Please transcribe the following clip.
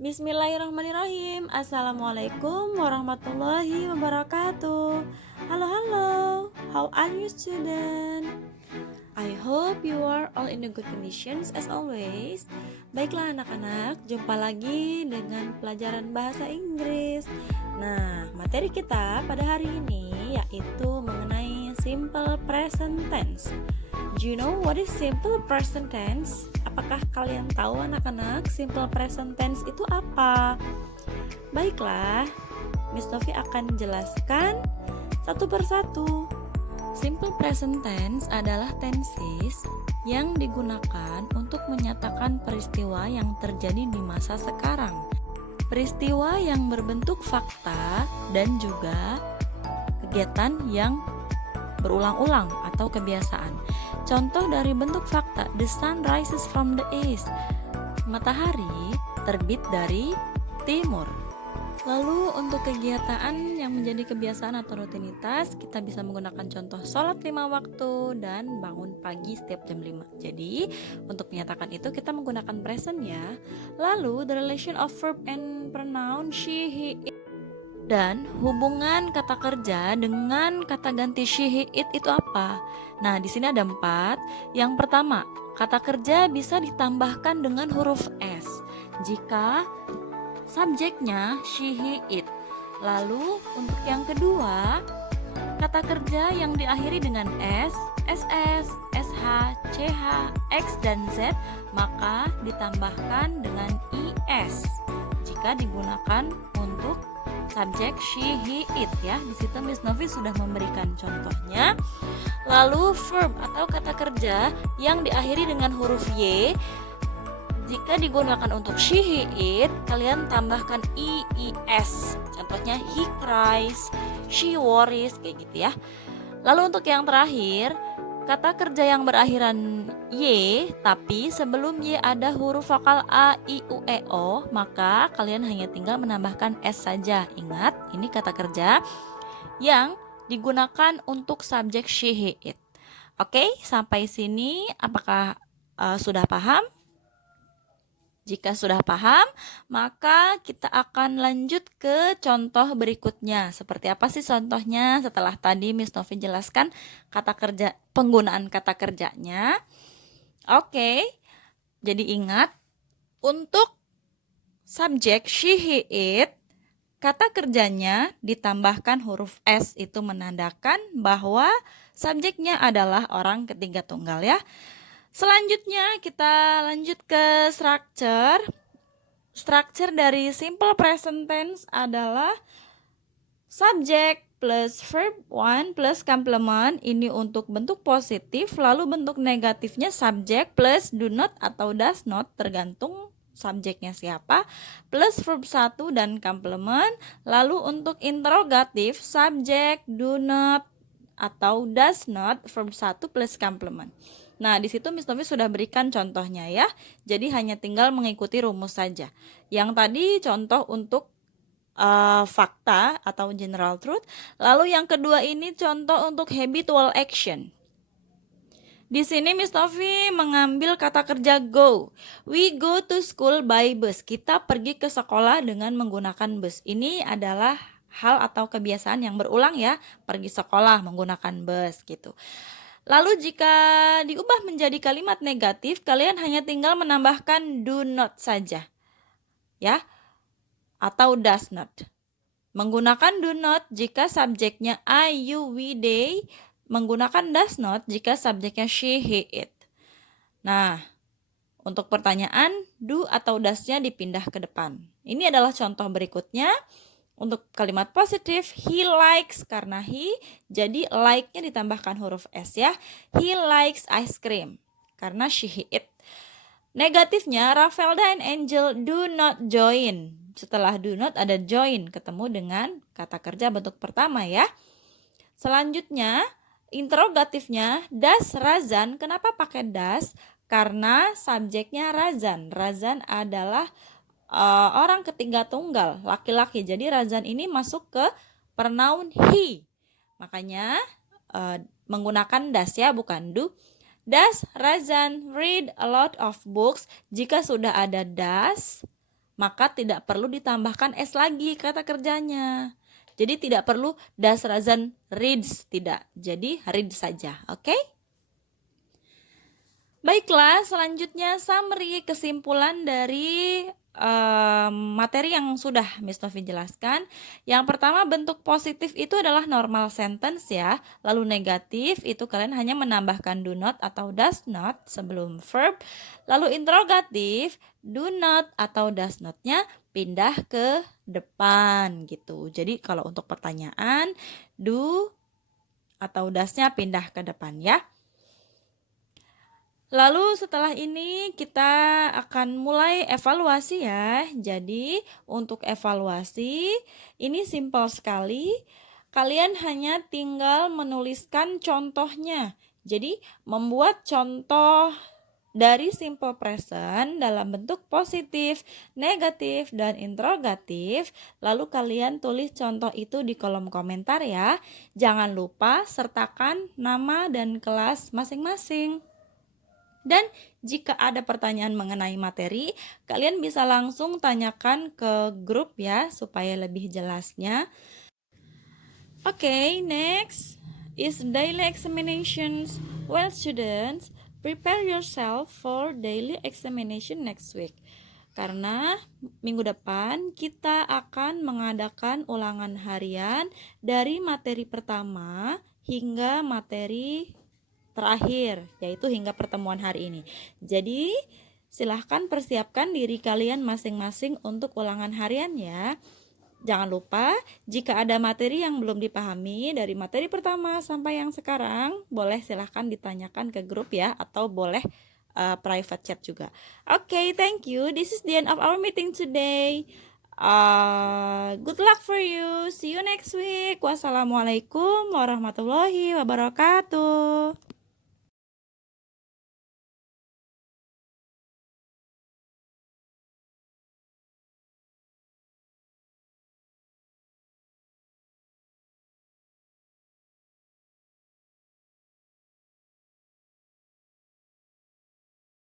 Bismillahirrahmanirrahim. Assalamualaikum warahmatullahi wabarakatuh. Halo, halo. How are you, student? I hope you are all in a good conditions as always. Baiklah anak-anak, jumpa lagi dengan pelajaran bahasa Inggris. Nah, materi kita pada hari ini yaitu mengenai simple present tense. Do you know what is simple present tense? Apakah kalian tahu anak-anak simple present tense itu apa? Baiklah, Miss Novi akan jelaskan satu persatu. Simple present tense adalah tenses yang digunakan untuk menyatakan peristiwa yang terjadi di masa sekarang. Peristiwa yang berbentuk fakta dan juga kegiatan yang berulang-ulang atau kebiasaan. Contoh dari bentuk fakta, the sun rises from the east. Matahari terbit dari timur. Lalu untuk kegiatan yang menjadi kebiasaan atau rutinitas, kita bisa menggunakan contoh sholat 5 waktu dan bangun pagi setiap jam 5. Jadi untuk menyatakan itu kita menggunakan present ya. Lalu the relation of verb and pronoun she, he, it. Dan hubungan kata kerja dengan kata ganti she, he, it itu apa? Nah, di sini ada 4. Yang pertama, kata kerja bisa ditambahkan dengan huruf S jika subjeknya she, he, it. Lalu untuk yang kedua, kata kerja yang diakhiri dengan S, SS, SH, CH, X, dan Z maka ditambahkan dengan IS jika digunakan untuk subjek she, he, it ya. Di situ Miss Novi sudah memberikan contohnya. Lalu verb atau kata kerja yang diakhiri dengan huruf Y jika digunakan untuk she, he, it, kalian tambahkan iis. Contohnya he cries, she worries, kayak gitu ya. Lalu untuk yang terakhir, kata kerja yang berakhiran Y tapi sebelum Y ada huruf vokal A, I, U, E, O, maka kalian hanya tinggal menambahkan S saja. Ingat, ini kata kerja yang digunakan untuk subjek she, he, it. Oke, sampai sini apakah sudah paham? Jika sudah paham, maka kita akan lanjut ke contoh berikutnya. Seperti apa sih contohnya setelah tadi Miss Novi jelaskan kata kerja, penggunaan kata kerjanya. Oke, jadi ingat, untuk subjek she, he, it, kata kerjanya ditambahkan huruf S, itu menandakan bahwa subjeknya adalah orang ketiga tunggal ya. Selanjutnya kita lanjut ke structure. Structure dari simple present tense adalah subject plus verb 1 plus complement, ini untuk bentuk positif. Lalu bentuk negatifnya subject plus do not atau does not, tergantung subjeknya siapa, plus verb 1 dan complement. Lalu untuk interrogatif subject do not atau does not, verb 1 plus complement. Nah, di situ Miss Novi sudah berikan contohnya ya. Jadi hanya tinggal mengikuti rumus saja. Yang tadi contoh untuk fakta atau general truth. Lalu yang kedua ini contoh untuk habitual action. Di sini Miss Novi mengambil kata kerja go. We go to school by bus. Kita pergi ke sekolah dengan menggunakan bus. Ini adalah hal atau kebiasaan yang berulang ya. Pergi sekolah menggunakan bus gitu. Lalu jika diubah menjadi kalimat negatif, kalian hanya tinggal menambahkan do not saja. Ya. Atau does not. Menggunakan do not jika subjeknya I, you, we, they. Menggunakan does not jika subjeknya she, he, it. Nah, untuk pertanyaan, do atau does-nya dipindah ke depan. Ini adalah contoh berikutnya. Untuk kalimat positif, he likes, karena he, jadi like-nya ditambahkan huruf S ya. He likes ice cream, karena she, he, it. Negatifnya, Rafelda and Angel do not join. Setelah do not ada join, ketemu dengan kata kerja bentuk pertama ya. Selanjutnya, interrogatifnya, does Razan. Kenapa pakai does? Karena subjeknya Razan. Razan adalah orang ketiga tunggal, laki-laki. Jadi Razan ini masuk ke pronoun he. Makanya menggunakan does ya, bukan do. Does Razan read a lot of books? Jika sudah ada does, maka tidak perlu ditambahkan S lagi kata kerjanya. Jadi tidak perlu das Razan reads, tidak. Jadi read saja, oke? Baiklah, selanjutnya summary kesimpulan dari materi yang sudah Miss Novi jelaskan. Yang pertama, bentuk positif itu adalah normal sentence ya. Lalu negatif itu kalian hanya menambahkan do not atau does not sebelum verb. Lalu interrogatif, do not atau does not-nya pindah ke depan gitu. Jadi kalau untuk pertanyaan, do atau does-nya pindah ke depan ya. Lalu setelah ini kita akan mulai evaluasi ya. Jadi untuk evaluasi ini simpel sekali. Kalian hanya tinggal menuliskan contohnya. Jadi membuat contoh dari simple present dalam bentuk positif, negatif, dan interrogatif. Lalu kalian tulis contoh itu di kolom komentar ya. Jangan lupa sertakan nama dan kelas masing-masing. Dan jika ada pertanyaan mengenai materi, kalian bisa langsung tanyakan ke grup ya, supaya lebih jelasnya. Oke, next is daily examinations. Well, students, prepare yourself for daily examination next week. Karena minggu depan kita akan mengadakan ulangan harian dari materi pertama hingga materi terakhir, yaitu hingga pertemuan hari ini. Jadi silahkan persiapkan diri kalian masing-masing untuk ulangan harian ya. Jangan lupa jika ada materi yang belum dipahami dari materi pertama sampai yang sekarang, boleh silahkan ditanyakan ke grup ya, atau boleh private chat juga. Okay, thank you. This is the end of our meeting today. Good luck for you. See you next week. Wassalamualaikum warahmatullahi wabarakatuh.